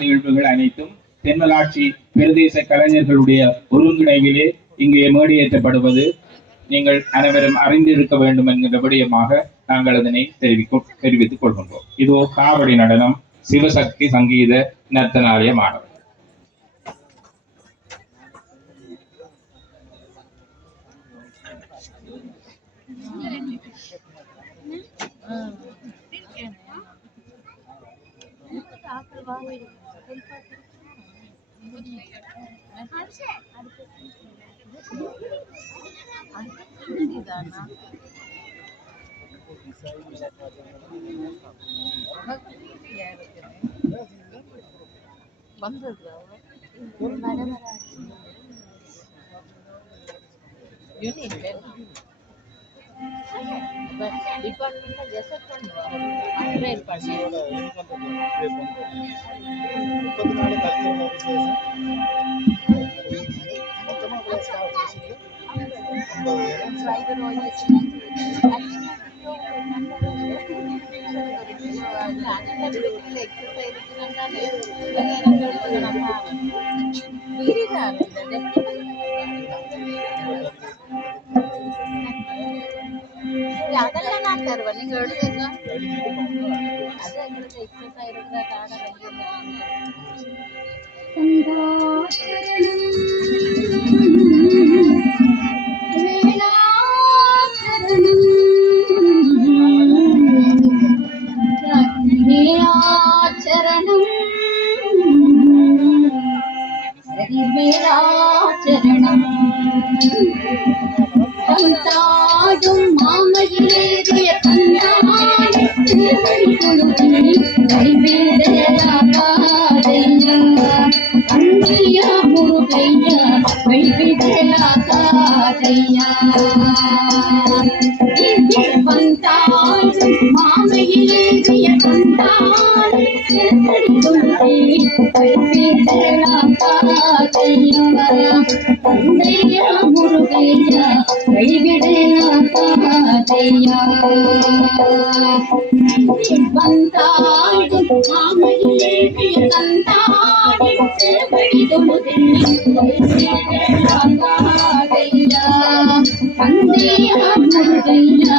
நிகழ்வுகள் அனைத்தும் தென்மலாட்சி பிரதேச கலைஞர்களுடைய ஒருங்கிணைவிலே இங்கே மேடையேற்றப்படுவது. நீங்கள் அனைவரும் அறிந்திருக்க வேண்டும் என்கின்ற விடயமாக நாங்கள் அதனை தெரிவிக்கும் தெரிவித்துக் கொள்கின்றோம். இதோ காவடி நடனம் சிவசக்தி சங்கீத நர்த்தனாலய மாணவர். டிபார்ட்மெண்ட்ல ಬಂದದ್ದು డిపార్ట్మెంట్ చేసేటండి రేపు ఎక్సర్సైజ్ మీరే కాదు అవన్నీ గడుతుందా అదే ఇక్కడ ఎక్సర్సైజ్ కాడ వెళ్ళి தந்தையா முருகையா கைவிடலாகாதையா வந்தாடு மாமையிலேறிய கந்தாடி கைவிடலாகாதையா தந்தையா முருகையா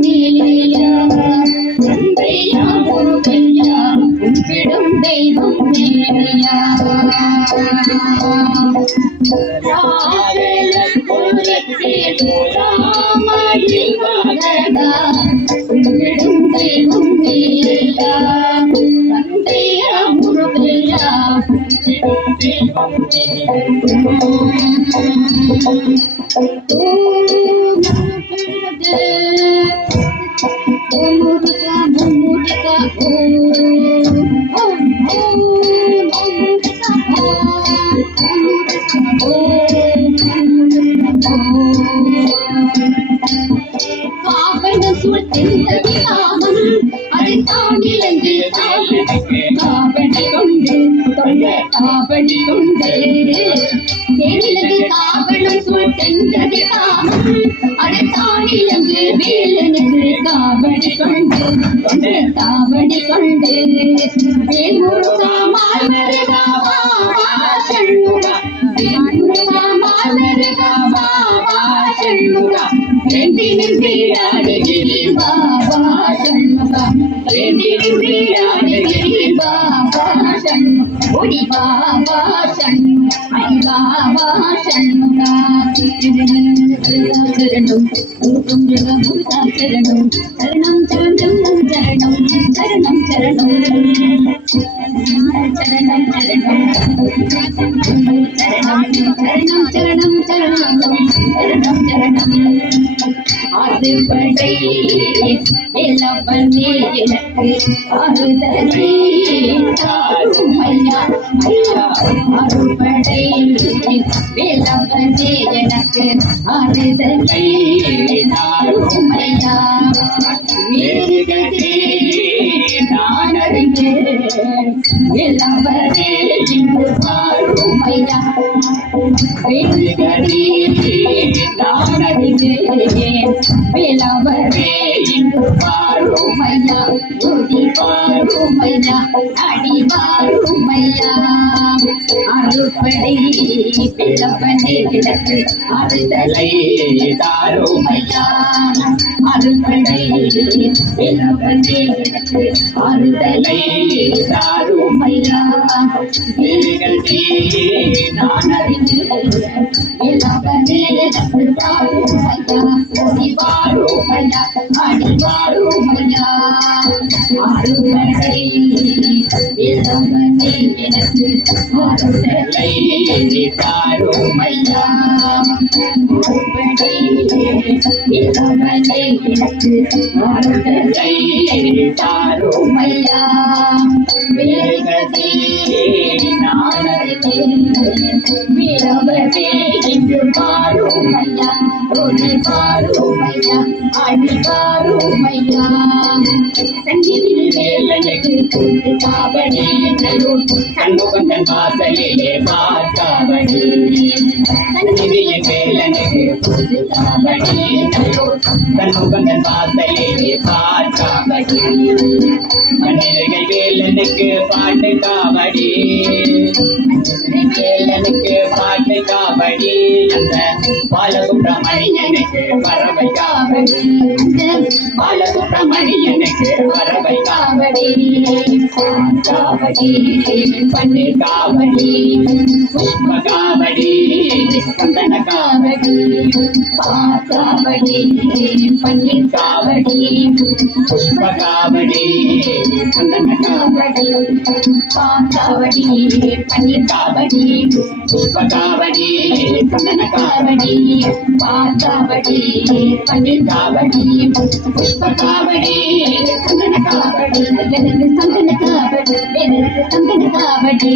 நீயா தந்தையா முருகையா விடும் தெய்வம் நீயா விடும் தெய்வம் காவடி வேலனுக்கு காவடி கொண்டு கொண்டு கொண்டு வேல்முருகா மால்மருகா வா வா சண்முகா வேல்முருகா மால்மருகா வா வா சண்முகா ரெண்டினும் வீராடுகிறி வா வா சண்முகா ரெண்டினும் ఓరి బాబా షణ్ము హరి బాబా షణ్ము చరణం రూపం జగభూత చరణం చరణం చరం చందం చరణం చరణం చరణం చరణం చరణం చరణం చరణం చరణం చరణం చరణం చరణం திருப்படை எல்லாமே எனக்கு அறுதலை ஐயா ஐயா அறுபடை எல்லாமே எனக்கு அறுதலை வேலவரே என்று பாருமையா துதி பாருமையா. அடி பாருமையா அருள்படி பிறப்பனே கிடக்கு அறுதலை தாருமையா. அருள்படி எனவனே எனக்கு ஆறுதலை தாருமையா நான் அறிந்து எனவனே எனக்கு தாருமையா ஒளி வாழுமையா அடி வாழுமையா ஆறுதலை இளவனே எனக்கு ஆறுதலை தாருமையா ஆறுதலை இளவனே எனக்கு ஆறுதலை தாருமையா வேகதே நாளே விரவதே இங்கு பாருமையா ஒளி பாருமையா அடி பாருமையா சங்கீதில் வேலனுக்கு கொண்டு பாவனே நலூர் கண்ணுகொண்டன் बिना बैठे तो कंधों कंधन बात बैठे बात बैठे மனிதர்கள் வேலனுக்கு பாட்டு காவடி. வேலனுக்கு பாட்டு காவடி. அந்த பாலசுப்ரமணியனுக்கு பறவை காவடி. பாலசுப்ரமணியனுக்கு பறவை காவடி. காவடி பன்னீர் காவடி. புஷ்ப காவடி சந்தன காவடி. காவடி பன்னீர் காவடி. புஷ்ப காவடி. காவடி காவடி பன்னீர் காவடி புஷ்ப காவடி சந்தன காவடி காவடி பன்னீர் காவடி புஷ்ப காவடி காவடி எனக்கு சந்தன காவடி எனக்கு சந்தன காவடி